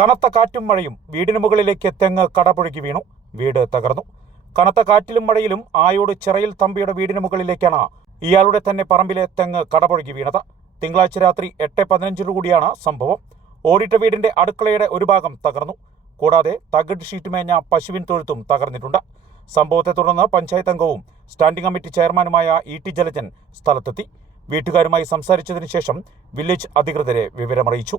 കനത്ത കാറ്റും മഴയും. വീടിന് മുകളിലേക്ക് തെങ്ങ് കടപുഴകി വീണു. വീട് തകർന്നു. കനത്ത കാറ്റിലും മഴയിലും ആയോട് ചിറയിൽ തമ്പിയുടെ വീടിന് മുകളിലേക്കാണ് ഇയാളുടെ തന്നെ പറമ്പിലെ തെങ്ങ് കടപുഴകി വീണത്. തിങ്കളാഴ്ച രാത്രി എട്ട് പതിനഞ്ചിനു കൂടിയാണ് സംഭവം. ഓടിട്ട വീടിന്റെ അടുക്കളയുടെ ഒരു ഭാഗം തകർന്നു. കൂടാതെ തകിട് ഷീറ്റ് മേഞ്ഞ പശുവിൻ തൊഴുത്തും തകർന്നിട്ടുണ്ട്. സംഭവത്തെ തുടർന്ന് പഞ്ചായത്ത് അംഗവും സ്റ്റാൻഡിംഗ് കമ്മിറ്റി ചെയർമാനുമായ ഇ ടി ജലജൻ സ്ഥലത്തെത്തി. വീട്ടുകാരുമായി സംസാരിച്ചതിനു ശേഷം വില്ലേജ് അധികൃതരെ വിവരമറിയിച്ചു.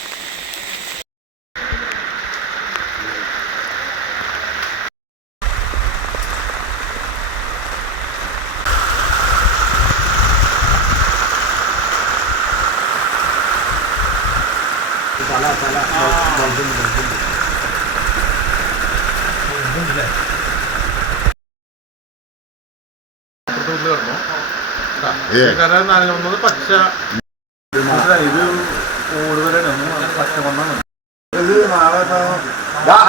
മനസ്സിലായി, ഇത് കൂടുതലാണ്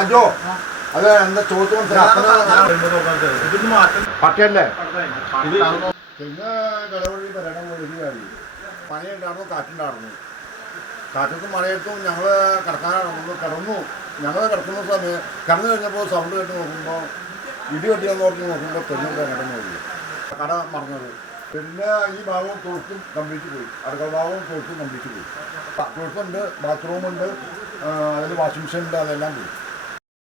അജോ പട്ടയല്ലേ? പിന്നെ കടവഴി വരണം കാര്യം പണിയുണ്ടായിരുന്നു കാറ്റുണ്ടായിരുന്നു. കാറ്റത്തും മഴയത്തും ഞങ്ങൾ കിടക്കാനാണ്. കിടന്നു. ഞങ്ങൾ കിടക്കുന്ന സമയം കിടന്നു കഴിഞ്ഞപ്പോൾ സൗണ്ട് കേട്ട് നോക്കുമ്പോൾ ഇടി വെട്ടിയെന്ന് നോക്കി നോക്കുമ്പോൾ തെങ്ങൊക്കെ കിടന്നു പോയി കട മറന്നത്. പിന്നെ ഈ ഭാഗവും തൊഴുത്തും കംപ്ലീറ്റ് പോയി. അടുക്കള ഭാഗവും തൊഴുത്തും കംപ്ലീറ്റ് പോയി. തൊഴുത്തുണ്ട് ബാത്റൂമുണ്ട് അതിൽ വാഷിംഗ് മെഷീൻ ഉണ്ട് അതെല്ലാം പോയി.